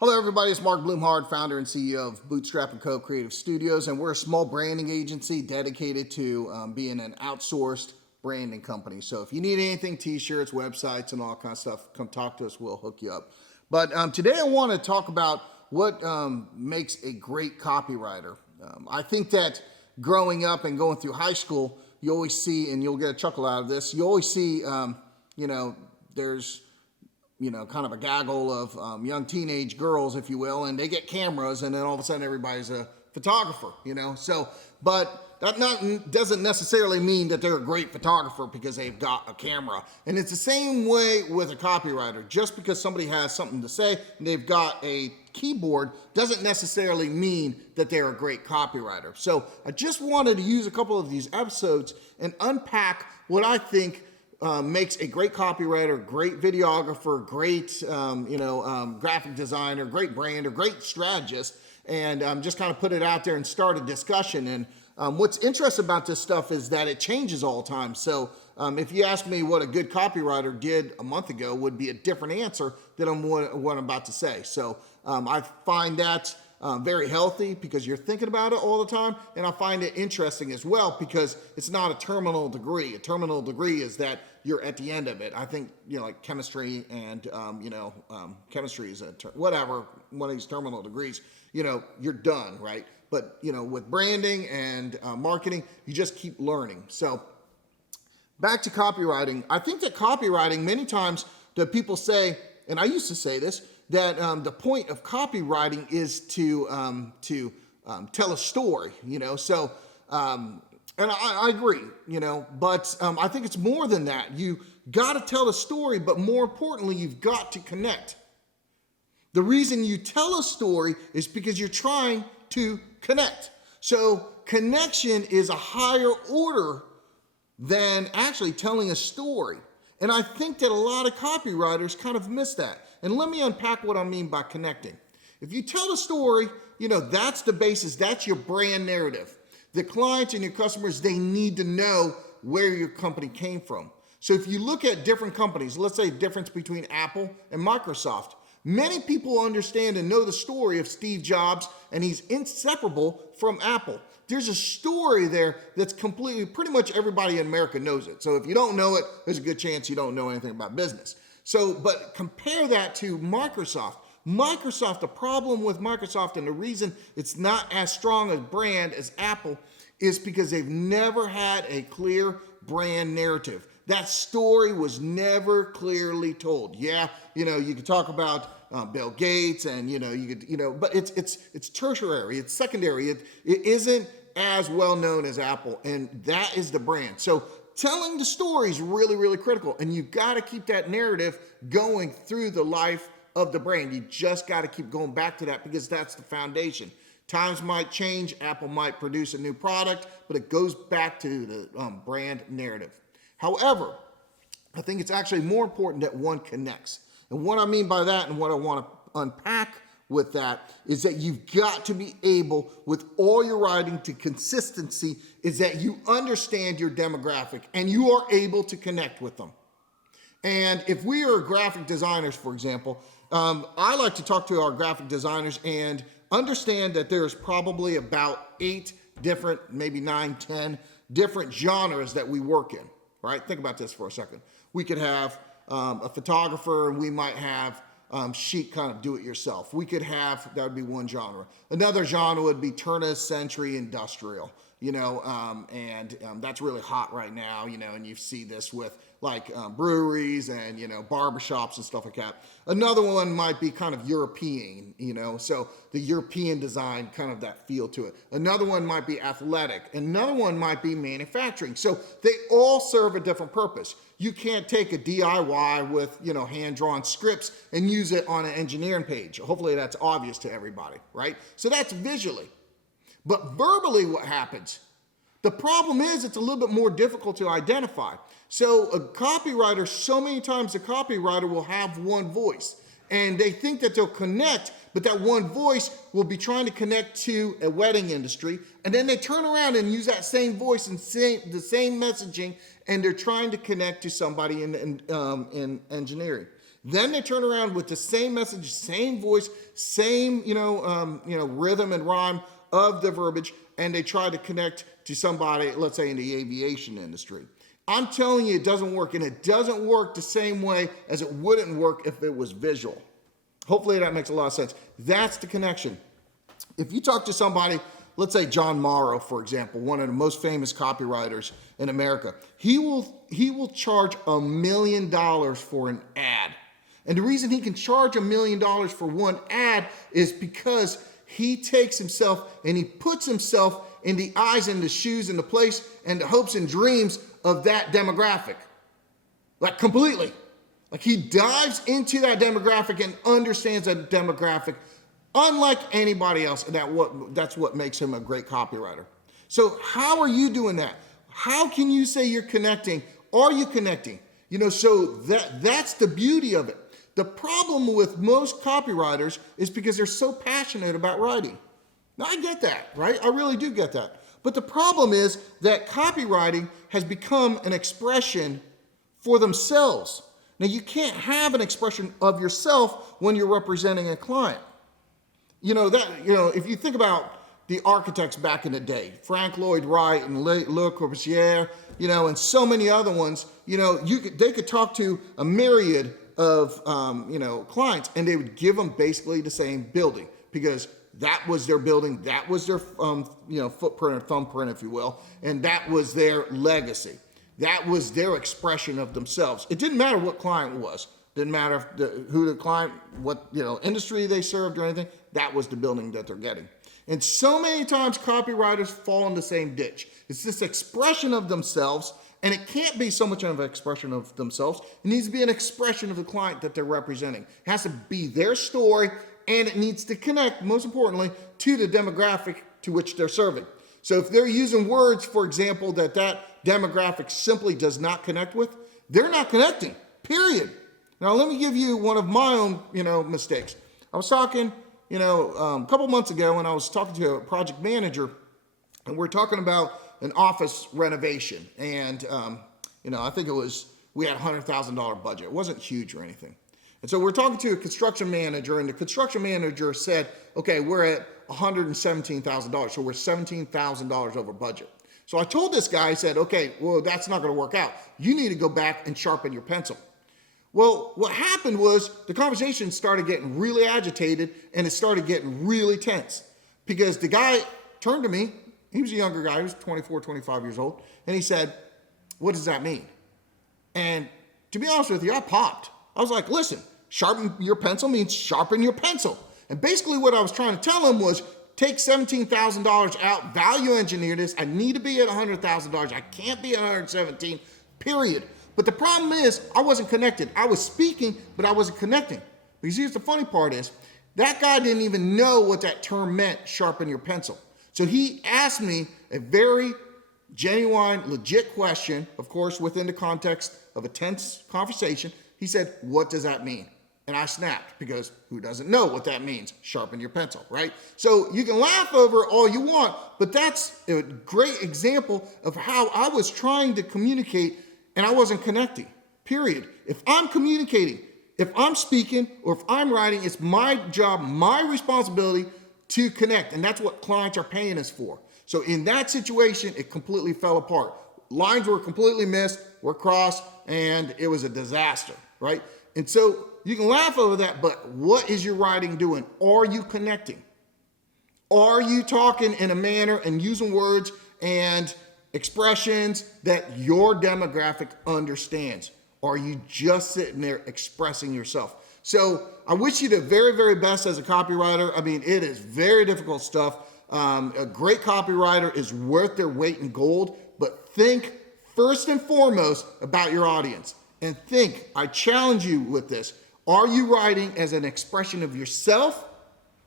Hello everybody, it's Mark Bloomhard, founder and CEO of Bootstrap & Co. Creative Studios, and we're a small branding agency dedicated to being an outsourced branding company. So if you need anything, t-shirts, websites, and all kinds of stuff, come talk to us, we'll hook you up. But today I want to talk about what makes a great copywriter. I think that growing up and going through high school, you always see, and you'll get a chuckle out of this, you always see, there's kind of a gaggle of young teenage girls, if you will, and they get cameras, and then all of a sudden everybody's a photographer, but that doesn't necessarily mean that they're a great photographer because they've got a camera. And it's the same way with a copywriter. Just because somebody has something to say and they've got a keyboard doesn't necessarily mean that they're a great copywriter. So I just wanted to use a couple of these episodes and unpack what I think makes a great copywriter, great videographer, great graphic designer, great brander, great strategist, and just kind of put it out there and start a discussion. And what's interesting about this stuff is that it changes all the time. So if you ask me what a good copywriter did a month ago, would be a different answer than what I'm about to say. So I find that very healthy because you're thinking about it all the time, and I find it interesting as well because it's not a terminal degree. A terminal degree is that you're at the end of it. I think like chemistry and chemistry is whatever, one of these terminal degrees. You're done, right? But with branding and marketing, you just keep learning. So back to copywriting. I think that copywriting, many times that people say, and I used to say this, that the point of copywriting is to tell a story, So, and I agree, but I think it's more than that. You got to tell a story, but more importantly, you've got to connect. The reason you tell a story is because you're trying to connect. So connection is a higher order than actually telling a story. And I think that a lot of copywriters kind of miss that. And let me unpack what I mean by connecting. If you tell the story, that's the basis. That's your brand narrative. The clients and your customers, they need to know where your company came from. So if you look at different companies, let's say the difference between Apple and Microsoft, many people understand and know the story of Steve Jobs, and he's inseparable from Apple. There's a story there that's pretty much everybody in America knows it. So if you don't know it, there's a good chance you don't know anything about business. So, but compare that to Microsoft. The problem with Microsoft and the reason it's not as strong a brand as Apple is because they've never had a clear brand narrative. That story was never clearly told. Yeah, you could talk about Bill Gates and, but it's tertiary, it's secondary. It isn't as well known as Apple, and that is the brand. So telling the story is really, really critical, and you've got to keep that narrative going through the life of the brand. You just got to keep going back to that because that's the foundation. Times might change, Apple might produce a new product, but it goes back to the brand narrative. However, I think it's actually more important that one connects. And what I mean by that and what I want to unpack with that is that you've got to be able, with all your writing to consistency, is that you understand your demographic and you are able to connect with them. And if we are graphic designers, for example, I like to talk to our graphic designers and understand that there's probably about 8 different, maybe 9, 10 different genres that we work in, right? Think about this for a second. We could have a photographer, and we might have chic kind of do-it-yourself. We could have, that would be one genre. Another genre would be turn-of-the-century industrial, and that's really hot right now, and you see this with like breweries and, barbershops and stuff like that. Another one might be kind of European, so the European design, kind of that feel to it. Another one might be athletic. Another one might be manufacturing. So they all serve a different purpose. You can't take a DIY with, hand-drawn scripts and use it on an engineering page. Hopefully that's obvious to everybody, right? So that's visually. But verbally, what happens? The problem is it's a little bit more difficult to identify. So a copywriter, so many times the copywriter will have one voice, and they think that they'll connect, but that one voice will be trying to connect to a wedding industry, and then they turn around and use that same voice and the same messaging, and they're trying to connect to somebody in engineering. Then they turn around with the same message, same voice, same rhythm and rhyme of the verbiage, and they try to connect to somebody, let's say in the aviation industry. I'm telling you, it doesn't work, and it doesn't work the same way as it wouldn't work if it was visual. Hopefully that makes a lot of sense. That's the connection. If you talk to somebody, let's say John Morrow, for example, one of the most famous copywriters in America, he will charge $1 million for an ad. And the reason he can charge $1 million for one ad is because he takes himself and he puts himself in the eyes and the shoes and the place and the hopes and dreams of that demographic. Like completely. Like he dives into that demographic and understands that demographic unlike anybody else. And that's what makes him a great copywriter. So how are you doing that? How can you say you're connecting? Are you connecting? So that's the beauty of it. The problem with most copywriters is because they're so passionate about writing. Now, I get that, right? I really do get that. But the problem is that copywriting has become an expression for themselves. Now, you can't have an expression of yourself when you're representing a client. If you think about the architects back in the day, Frank Lloyd Wright and Le Corbusier, and so many other ones, they could talk to a myriad of clients, and they would give them basically the same building because that was their building, that was their footprint or thumbprint, if you will, and that was their legacy. That was their expression of themselves. It didn't matter what client it was. Didn't matter who the client, what industry they served or anything. That was the building that they're getting. And so many times copywriters fall in the same ditch. It's this expression of themselves. And it can't be so much of an expression of themselves. It needs to be an expression of the client that they're representing. It has to be their story, and it needs to connect, most importantly, to the demographic to which they're serving. So if they're using words, for example, that demographic simply does not connect with, they're not connecting, period. Now, let me give you one of my own, mistakes. I was talking, a couple months ago, and I was talking to a project manager, and we're talking about an office renovation. And, I think we had a $100,000 budget. It wasn't huge or anything. And so we're talking to a construction manager, and the construction manager said, okay, we're at $117,000. So we're $17,000 over budget. So I told this guy, I said, okay, well, that's not going to work out. You need to go back and sharpen your pencil. Well, what happened was the conversation started getting really agitated, and it started getting really tense because the guy turned to me. He was a younger guy. He was 24, 25 years old. And he said, what does that mean? And to be honest with you, I popped. I was like, listen, sharpen your pencil means sharpen your pencil. And basically what I was trying to tell him was take $17,000 out, value engineer this. I need to be at $100,000. I can't be at 117, period. But the problem is I wasn't connected. I was speaking, but I wasn't connecting. Because here's the funny part is that guy didn't even know what that term meant, sharpen your pencil. So he asked me a very genuine, legit question, of course, within the context of a tense conversation. He said, what does that mean? And I snapped because who doesn't know what that means? Sharpen your pencil, right? So you can laugh over all you want, but that's a great example of how I was trying to communicate and I wasn't connecting, period. If I'm communicating, if I'm speaking, or if I'm writing, it's my job, my responsibility to connect. And that's what clients are paying us for. So in that situation, it completely fell apart. Lines were completely missed, were crossed, and it was a disaster, right? And so you can laugh over that, but what is your writing doing? Are you connecting? Are you talking in a manner and using words and expressions that your demographic understands? Are you just sitting there expressing yourself? So I wish you the very, very best as a copywriter. I mean, it is very difficult stuff. A great copywriter is worth their weight in gold, but think first and foremost about your audience. And think, I challenge you with this, are you writing as an expression of yourself,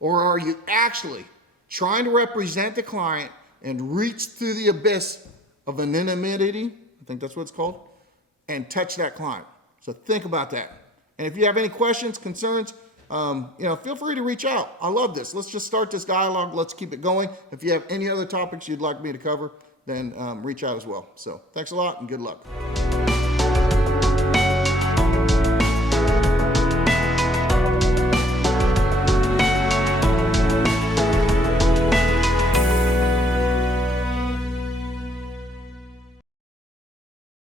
or are you actually trying to represent the client and reach through the abyss of anonymity, I think that's what it's called, and touch that client? So think about that. And if you have any questions, concerns, feel free to reach out. I love this. Let's just start this dialogue. Let's keep it going. If you have any other topics you'd like me to cover, then reach out as well. So thanks a lot and good luck.